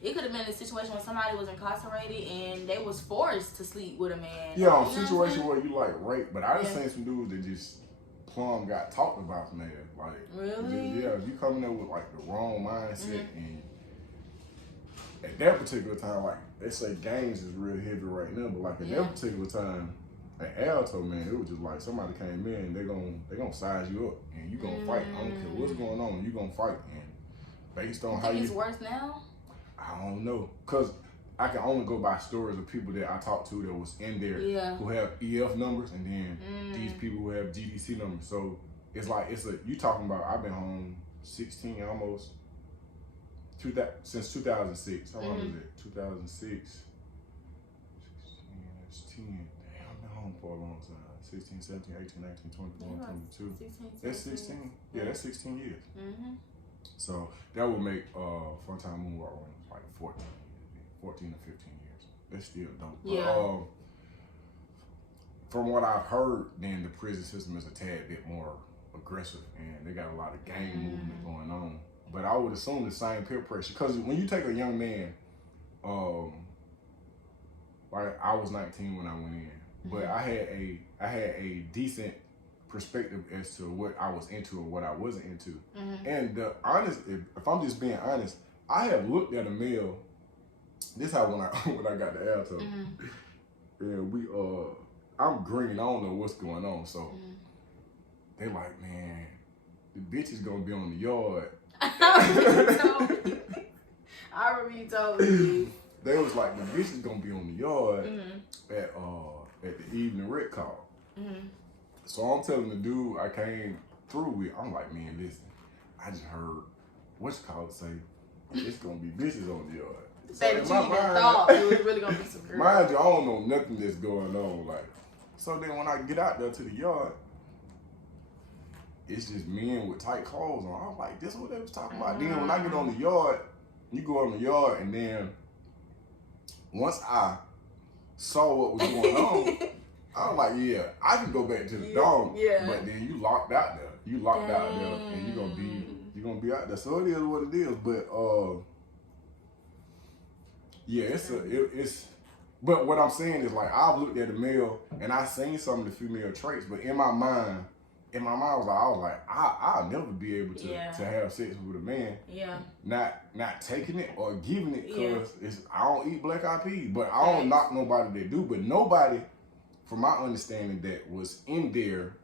It could have been a situation where somebody was incarcerated and they was forced to sleep with a man. Yeah, a situation where you like rape, but I just seen some dudes that just plumb got talked about from there. Like, really? If you come in there with like the wrong mindset and at that particular time, like they say gangs is real heavy right now, but like at that particular time, at Alto, man, it was just like somebody came in, they gonna size you up and you gonna fight. I don't care what's going on, you gonna fight. And based on how you think it's worse now? I don't know, cause I can only go by stories of people that I talked to that was in there who have EF numbers, and then these people who have GDC numbers. So it's like you talking about. I've been home 16 almost since 2006. How long was it? 2006. 16, that's 10. Damn, I've been home for a long time. 16, 17, 18, 19, 20, 21, 22. 16, that's 16. Yeah, that's 16 years. So that would make Fun Time Moonwalk like 14 or 15 years. That's still dope. Yeah. But, from what I've heard, then the prison system is a tad bit more aggressive and they got a lot of gang movement going on. But I would assume the same peer pressure, because when you take a young man, like I was 19 when I went in, but I had a decent perspective as to what I was into and what I wasn't into. And the honest, if I'm just being honest, I have looked at a male. This is how when I got to Alto, and I'm green. I don't know what's going on, so they like, man, the bitch is gonna be on the yard. I remember you told me. They was like, the bitch is gonna be on the yard at the evening rec call. So I'm telling the dude I came through with, I'm like, man, listen, I just heard what's it called say it's gonna be bitches on the yard. So in my mind, thought it was really gonna be some girls. Mind you, I don't know nothing that's going on. Like, so then when I get out there to the yard, it's just men with tight clothes on. I'm like, this is what they was talking about. Then when I get on the yard, you go on the yard, and then once I saw what was going on, I was like, yeah, I can go back to the dorm. But then you locked out there. You locked out there, and you're gonna be out there. So it is what it is. But yeah, it's. But what I'm saying is, like, I've looked at the male and I seen some of the female traits, but in my mind, I was like, I'll never be able to have sex with a man. Not taking it or giving it, because I don't eat black eyed peas, but I don't knock nobody that do. But nobody, from my understanding, that was in there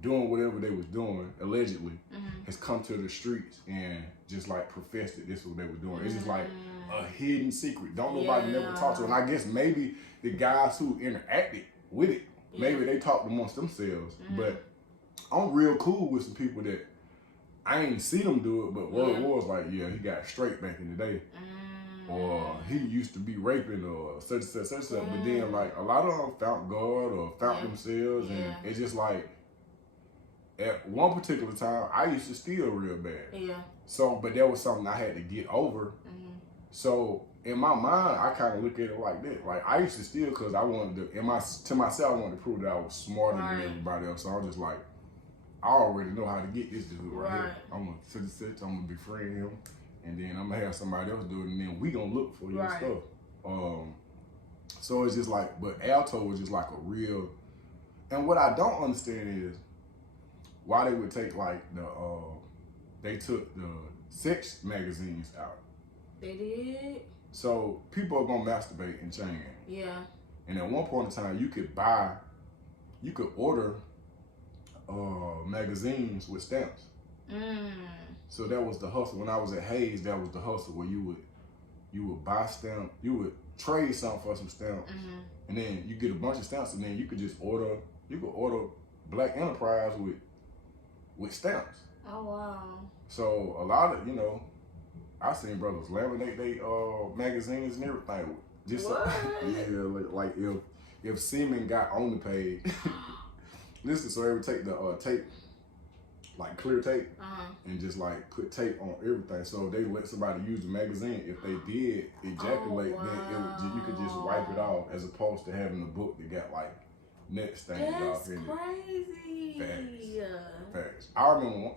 doing whatever they was doing, allegedly, has come to the streets and just like professed that this is what they were doing. It's just like a hidden secret. Don't nobody never talk to. And I guess maybe the guys who interacted with it, maybe they talked amongst themselves. But I'm real cool with some people that I ain't see them do it, but word was like, yeah, he got straight back in the day. Or he used to be raping or such and such, such and such. But then like a lot of them found God or found themselves, and it's just like, at one particular time, I used to steal real bad. So, but that was something I had to get over. So, in my mind, I kind of look at it like that. Like, I used to steal because I wanted to, to myself, I wanted to prove that I was smarter than everybody else. So, I was just like, I already know how to get this dude right here. I'm going to sit, I'm going to befriend him, and then I'm going to have somebody else do it, and then we going to look for your stuff. So, it's just like, but Alto was just like a real, and what I don't understand is, why they would take like they took the sex magazines out. They did? So people are gonna masturbate in chain. And at one point in time, you could order magazines with stamps. So that was the hustle. When I was at Hayes, that was the hustle where you would buy stamp, you would trade something for some stamps, and then you get a bunch of stamps, and then you could just order Black Enterprise with stamps. Oh wow. So a lot of, I seen brothers laminate they magazines and everything. Just like if semen got on the page. Listen, so they would take the tape, like clear tape, and just like put tape on everything. So they let somebody use the magazine. If they did ejaculate, then you could just wipe it off, as opposed to having a book that got like net stains off in it. That's crazy. Facts. I remember one.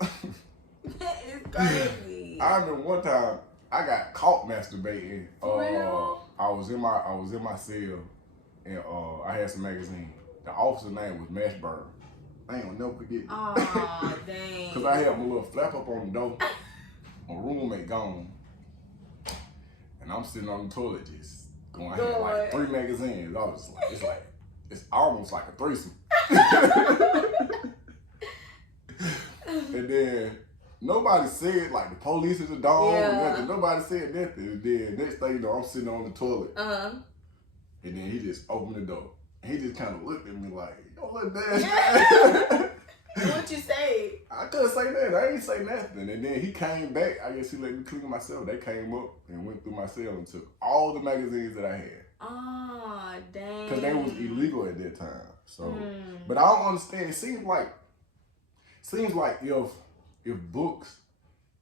That is crazy. I remember one time I got caught masturbating. For real? I was in my cell, and I had some magazine. The officer's name was Mashburn. I ain't gonna never forget it. Aw, dang. Cause I had my little flap up on the door. My roommate gone, and I'm sitting on the toilet just going. I had like 3 magazines. I was like, it's almost like a threesome. And then nobody said, like, the police at the door or nothing. Nobody said nothing. And then next thing you know, I'm sitting on the toilet. And then he just opened the door. And he just kind of looked at me like, yo, look, Dad. What you say? I couldn't say that. I ain't say nothing. And then he came back. I guess he let me clean myself. They came up and went through my cell and took all the magazines that I had. Oh, dang. Because they was illegal at that time. So, but I don't understand. It seems like if books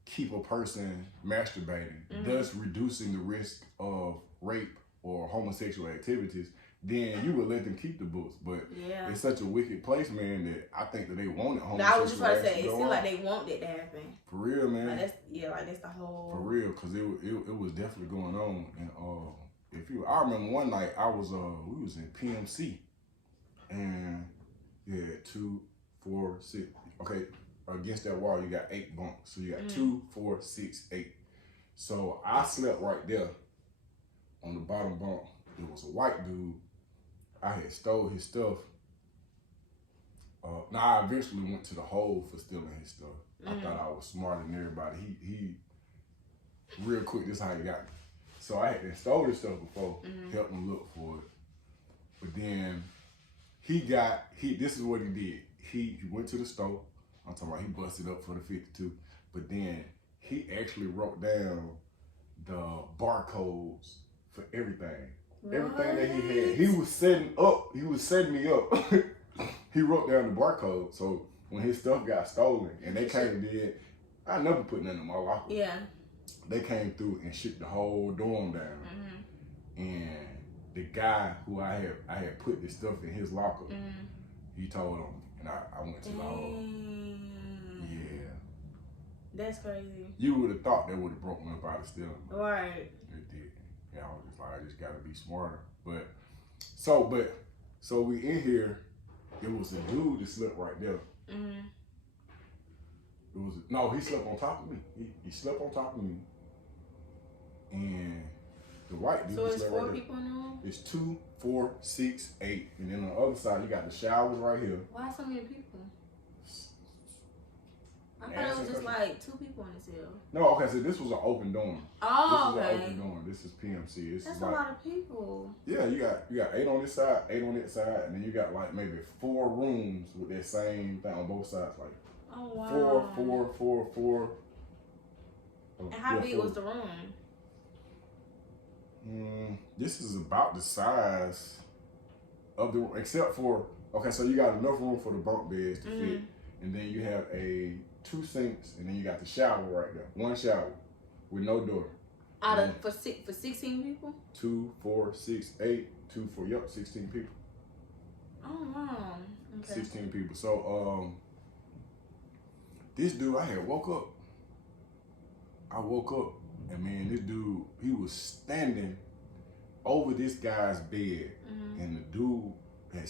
keep a person masturbating, thus reducing the risk of rape or homosexual activities, then you would let them keep the books. But it's such a wicked place, man, that I think that they wanted homosexual. I was just about to say, it seems like they want that to happen. For real, man. Like that's the whole. For real, because it was definitely going on. And I remember one night we was in PMC, and 2, 4, 6. Okay, against that wall you got 8 bunks, so you got 2, 4, 6, 8. So I slept right there on the bottom bunk. It was a white dude. I had stole his stuff. I eventually went to the hole for stealing his stuff. I thought I was smarter than everybody. He real quick, this is how he got me. So I had stole his stuff before, helped him look for it. But then this is what he did. He went to the store. I'm talking about he busted up for the 52. But then he actually wrote down the barcodes for everything. What? Everything that he had. He was setting me up. He wrote down the barcode. So when his stuff got stolen and they came and did, I never put nothing in my locker. Yeah. They came through and shook the whole dorm down. And the guy who I had put this stuff in his locker, he told him, and I went to the hall. Yeah. That's crazy. You would have thought they would have broke me up out of stealing. Right. It did. Yeah, I was just like, I just gotta be smarter. But so we in here, it was a dude that slept right there. He slept on top of me. He slept on top of me. And the white dude. So it's slept 4 right people in the room? It's 2, 4, 6, 8. And then on the other side, you got the showers right here. Why so many people? I thought it was just like 2 people in the cell. No, okay, so this was an open dorm. Oh, this is an open dorm. This is PMC. That's a lot of people. Yeah, you got 8 on this side, 8 on that side, and then you got like maybe 4 rooms with that same thing on both sides, like 4. And how big was the room? This is about the size of the room, except for so you got enough room for the bunk beds to fit, and then you have 2 sinks, and then you got the shower right there. 1 shower with no door. For 16 people? 2, 4, 6, 8, 2, 4. Yep, 16 people. Oh wow. Okay. 16 people. So this dude, I woke up, and man, this dude, he was standing over this guy's bed, and the dude had